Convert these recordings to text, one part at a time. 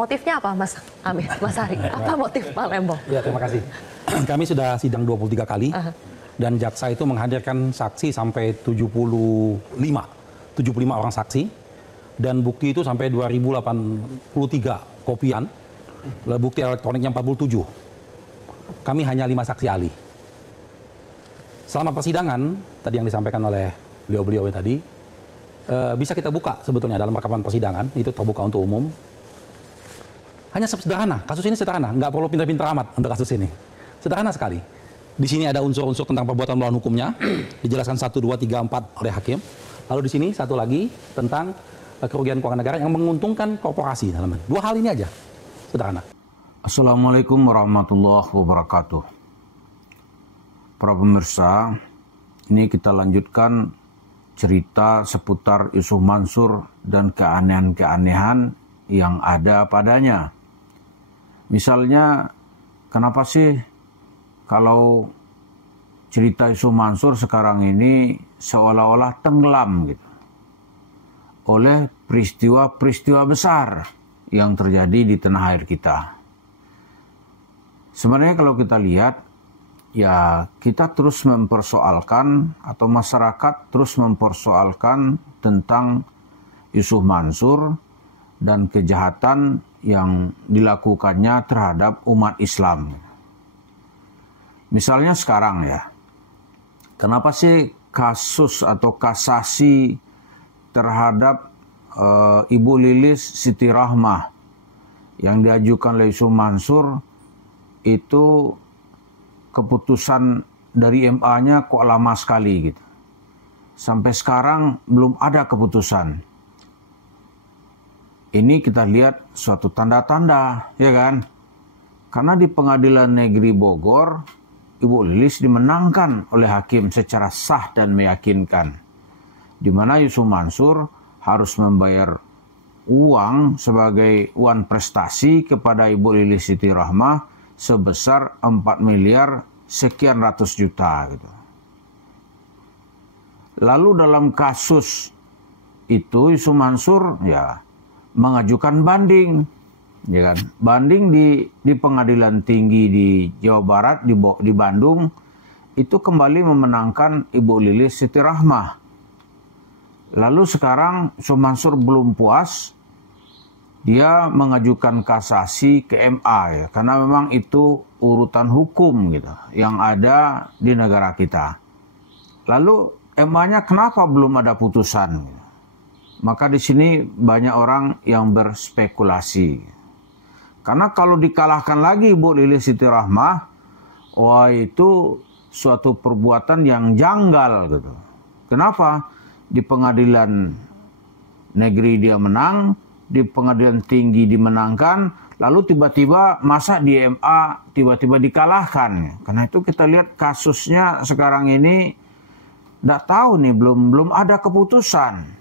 Motifnya apa, Mas Amir, Mas Ari? Apa motif Pak Lembo? Ya, terima kasih. Kami sudah sidang 23 kali, dan jaksa itu menghadirkan saksi sampai 75 orang saksi, dan bukti itu sampai 2083 kopian, bukti elektroniknya 47. Kami hanya 5 saksi ahli. Selama persidangan, tadi yang disampaikan oleh beliau-beliau tadi, bisa kita buka sebetulnya dalam rekaman persidangan, itu terbuka untuk umum. Hanya sederhana, kasus ini sederhana, nggak perlu pintar-pintar amat untuk kasus ini. Sederhana sekali. Di sini ada unsur-unsur tentang perbuatan melawan hukumnya, dijelaskan 1, 2, 3, 4 oleh hakim. Lalu di sini satu lagi tentang kerugian keuangan negara yang menguntungkan korporasi. Dua hal ini aja, sederhana. Assalamualaikum warahmatullahi wabarakatuh. Para pemirsa, ini kita lanjutkan cerita seputar Yusuf Mansur dan keanehan-keanehan yang ada padanya. Misalnya, kenapa sih kalau cerita Yusuf Mansur sekarang ini seolah-olah tenggelam gitu oleh peristiwa-peristiwa besar yang terjadi di tanah air kita. Sebenarnya kalau kita lihat, ya kita terus mempersoalkan atau masyarakat terus mempersoalkan tentang Yusuf Mansur dan kejahatan yang dilakukannya terhadap umat Islam. Misalnya sekarang ya, kenapa sih kasus atau kasasi terhadap Ibu Lilis Siti Rahmah yang diajukan oleh Yusuf Mansur itu keputusan dari MA-nya kok lama sekali gitu. Sampai sekarang belum ada keputusan. Ini kita lihat suatu tanda-tanda, ya kan? Karena di Pengadilan Negeri Bogor, Ibu Lilis dimenangkan oleh hakim secara sah dan meyakinkan. Di mana Yusuf Mansur harus membayar uang sebagai uang prestasi kepada Ibu Lilis Siti Rahmah sebesar 4 miliar sekian ratus juta gitu. Lalu dalam kasus itu Yusuf Mansur ya mengajukan banding, ya kan? Banding di Pengadilan Tinggi di Jawa Barat di Bandung itu kembali memenangkan Ibu Lilis Siti Rahmah. Lalu sekarang Yusuf Mansur belum puas, dia mengajukan kasasi ke MA ya, karena memang itu urutan hukum gitu yang ada di negara kita. Lalu MA-nya kenapa belum ada putusan? Maka di sini banyak orang yang berspekulasi. Karena kalau dikalahkan lagi Ibu Lilis Siti Rahmah, wah itu suatu perbuatan yang janggal gitu. Kenapa? Di Pengadilan Negeri dia menang, di Pengadilan Tinggi dimenangkan, lalu tiba-tiba masa di MA tiba-tiba dikalahkan. Karena itu kita lihat kasusnya sekarang ini tidak tahu nih, belum ada keputusan.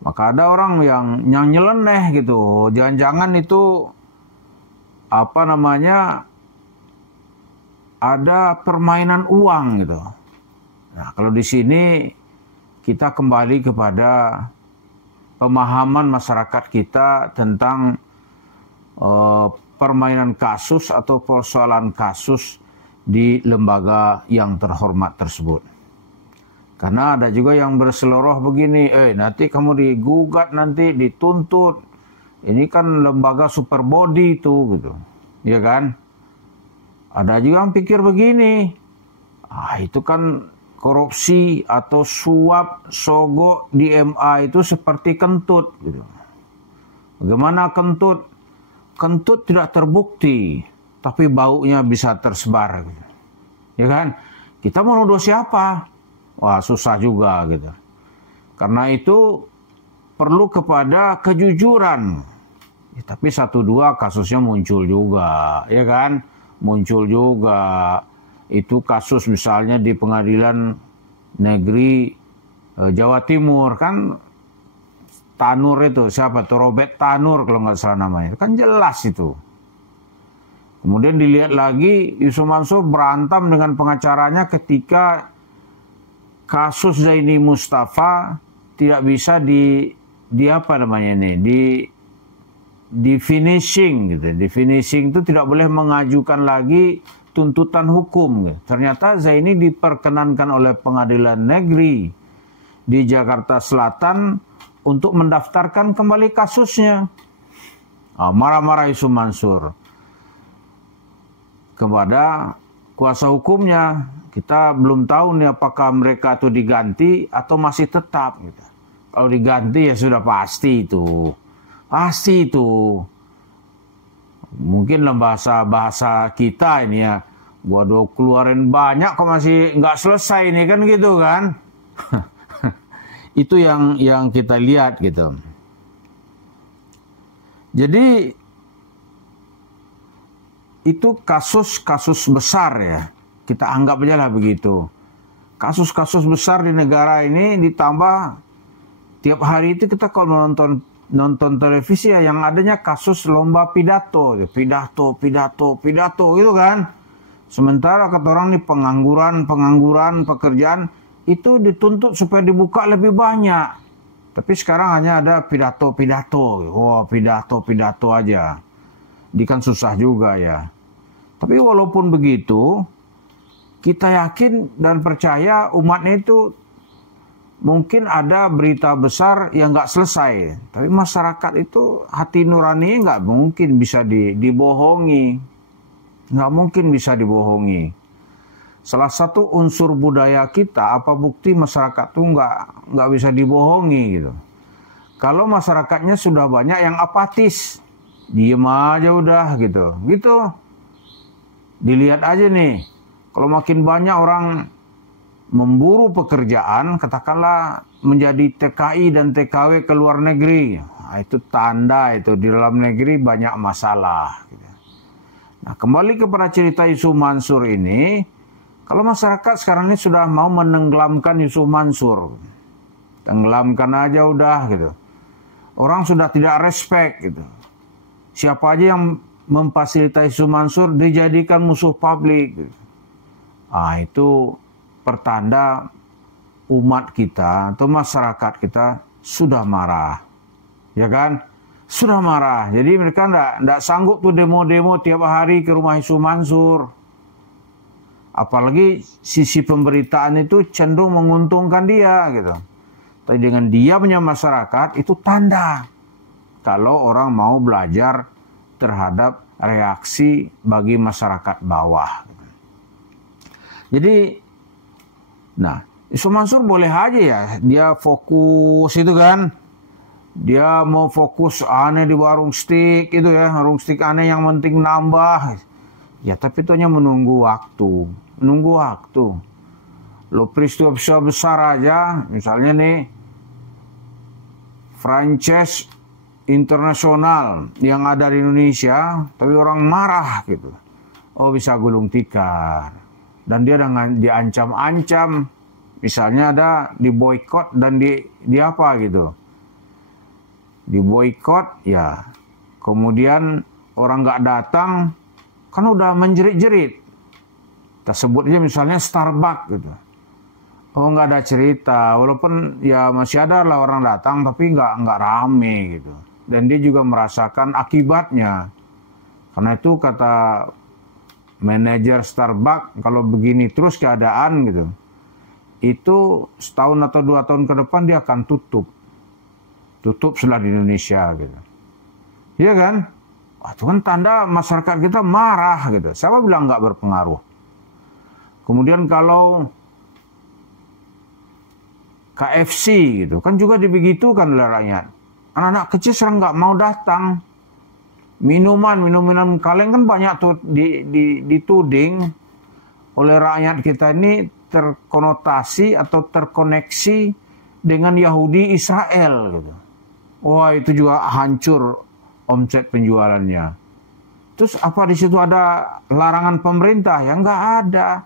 Maka ada orang yang nyeleneh gitu, jangan-jangan itu apa namanya ada permainan uang gitu. Nah, kalau di sini kita kembali kepada pemahaman masyarakat kita tentang permainan kasus atau persoalan kasus di lembaga yang terhormat tersebut. Karena ada juga yang berseloroh begini, nanti kamu digugat, nanti dituntut. Ini kan lembaga super body itu gitu. Ya kan? Ada juga yang pikir begini, itu kan korupsi atau suap sogok di MA itu seperti kentut gitu. Bagaimana kentut? Kentut tidak terbukti, tapi baunya bisa tersebar gitu. Ya kan? Kita mau nuduh siapa? Wah, susah juga gitu. Karena itu perlu kepada kejujuran. Ya, tapi 1-2 kasusnya muncul juga, ya kan? Muncul juga. Itu kasus misalnya di Pengadilan Negeri Jawa Timur kan, Tanur itu siapa tuh, Robert Tanur kalau nggak salah namanya, kan jelas itu. Kemudian dilihat lagi Yusuf Mansur berantem dengan pengacaranya ketika kasus Zaini Mustafa tidak bisa di apa namanya ini di finishing gitu. Di finishing itu tidak boleh mengajukan lagi tuntutan hukum. Gitu. Ternyata Zaini diperkenankan oleh pengadilan negeri di Jakarta Selatan untuk mendaftarkan kembali kasusnya. Marah-marah Yusuf Mansur kepada kuasa hukumnya. Kita belum tahu nih apakah mereka itu diganti atau masih tetap. Gitu. Kalau diganti ya sudah pasti itu. Pasti itu. Mungkin dalam bahasa kita ini ya. Waduh, keluarin banyak kok masih nggak selesai ini kan gitu kan. Itu yang kita lihat gitu. Jadi itu kasus-kasus besar ya. Kita anggap aja lah begitu. Kasus-kasus besar di negara ini ditambah tiap hari itu kita kalau nonton televisi ya yang adanya kasus lomba pidato gitu kan. Sementara kata orang nih pengangguran pekerjaan itu dituntut supaya dibuka lebih banyak. Tapi sekarang hanya ada pidato. Wah, pidato aja. Ini kan susah juga ya. Tapi walaupun begitu, kita yakin dan percaya umatnya itu mungkin ada berita besar yang nggak selesai. Tapi masyarakat itu hati nurani nggak mungkin bisa dibohongi. Nggak mungkin bisa dibohongi. Salah satu unsur budaya kita, apa bukti masyarakat itu nggak bisa dibohongi gitu. Kalau masyarakatnya sudah banyak yang apatis, diem aja udah gitu. Gitu. Dilihat aja nih, kalau makin banyak orang memburu pekerjaan, katakanlah menjadi TKI dan TKW ke luar negeri, nah, itu tanda itu di dalam negeri banyak masalah. Gitu. Nah, kembali kepada cerita Yusuf Mansur ini, kalau masyarakat sekarang ini sudah mau menenggelamkan Yusuf Mansur, tenggelamkan aja udah gitu. Orang sudah tidak respect gitu. Siapa aja yang memfasilitasi Yusuf Mansur dijadikan musuh publik. Gitu. Ah, itu pertanda umat kita atau masyarakat kita sudah marah, ya kan? Sudah marah. Jadi mereka nggak sanggup tuh demo-demo tiap hari ke rumah Yusuf Mansur. Apalagi sisi pemberitaan itu cenderung menguntungkan dia gitu. Tapi dengan dia punya masyarakat itu tanda kalau orang mau belajar terhadap reaksi bagi masyarakat bawah. Jadi, nah Yusuf Mansur boleh aja ya dia fokus itu kan. Dia mau fokus aneh di warung steak itu ya, warung steak aneh yang penting nambah. Ya tapi itu hanya menunggu waktu. Lo peristiwa besar aja, misalnya nih franchise internasional yang ada di Indonesia, tapi orang marah gitu. Oh bisa gulung tikar. Dan dia dengan diancam-ancam, misalnya ada diboikot dan di apa gitu. Diboikot ya, kemudian orang nggak datang, kan udah menjerit-jerit. Kita sebutnya misalnya Starbucks gitu. Oh nggak ada cerita, walaupun ya masih ada lah orang datang, tapi nggak rame gitu. Dan dia juga merasakan akibatnya. Karena itu kata manajer Starbucks, kalau begini terus keadaan gitu, itu setahun atau 2 tahun ke depan dia akan tutup setelah di Indonesia gitu. Iya kan? Wah, itu kan tanda masyarakat kita marah gitu. Siapa bilang nggak berpengaruh? Kemudian kalau KFC gitu, kan juga dibegitukan oleh rakyat. Anak-anak kecil sekarang nggak mau datang. Minuman kaleng kan banyak tuh dituding oleh rakyat kita ini terkonotasi atau terkoneksi dengan Yahudi Israel gitu. Wah itu juga hancur omset penjualannya. Terus apa di situ ada larangan pemerintah? Ya nggak ada.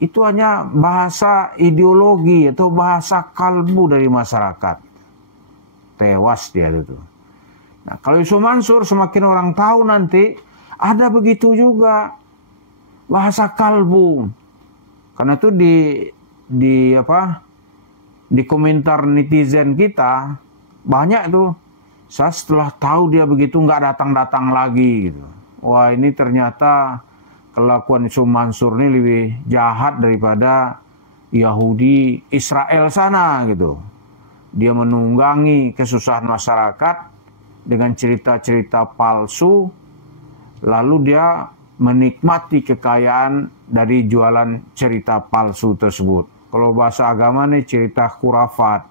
Itu hanya bahasa ideologi atau bahasa kalbu dari masyarakat. Tewas dia itu. Nah kalau Yusuf Mansur semakin orang tahu nanti ada begitu juga bahasa kalbu. Karena itu di komentar netizen kita banyak tuh Saya setelah tahu dia begitu nggak datang-datang lagi gitu. Wah, ini ternyata kelakuan Yusuf Mansur ini lebih jahat daripada Yahudi Israel sana gitu. Dia menunggangi kesusahan masyarakat dengan cerita-cerita palsu, lalu dia menikmati kekayaan dari jualan cerita palsu tersebut. Kalau bahasa agama nih cerita khurafat.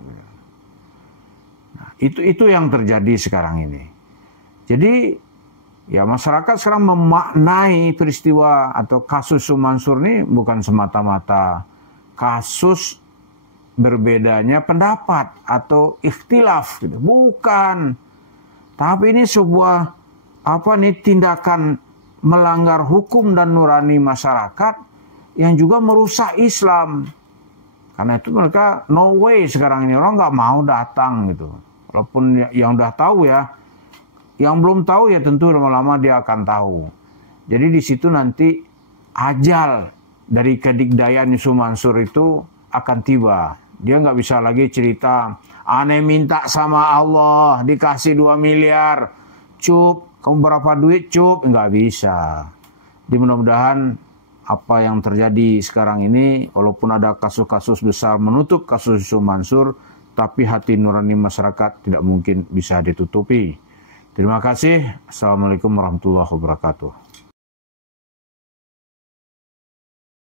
Nah, itu yang terjadi sekarang ini. Jadi ya masyarakat sekarang memaknai peristiwa atau kasus Yusuf Mansur ini bukan semata-mata kasus berbedanya pendapat atau ikhtilaf gitu. Bukan. Tapi ini sebuah tindakan melanggar hukum dan nurani masyarakat yang juga merusak Islam. Karena itu mereka no way sekarang ini orang nggak mau datang gitu. Walaupun yang udah tahu ya, yang belum tahu ya tentu lama-lama dia akan tahu. Jadi di situ nanti ajal dari kedikdayaan Yusuf Mansur itu akan tiba. Dia nggak bisa lagi cerita, aneh minta sama Allah dikasih 2 miliar, cup, kamu berapa duit cup, nggak bisa. Jadi mudah-mudahan apa yang terjadi sekarang ini, walaupun ada kasus-kasus besar menutup kasus Yusuf Mansur, tapi hati nurani masyarakat tidak mungkin bisa ditutupi. Terima kasih. Assalamualaikum warahmatullahi wabarakatuh.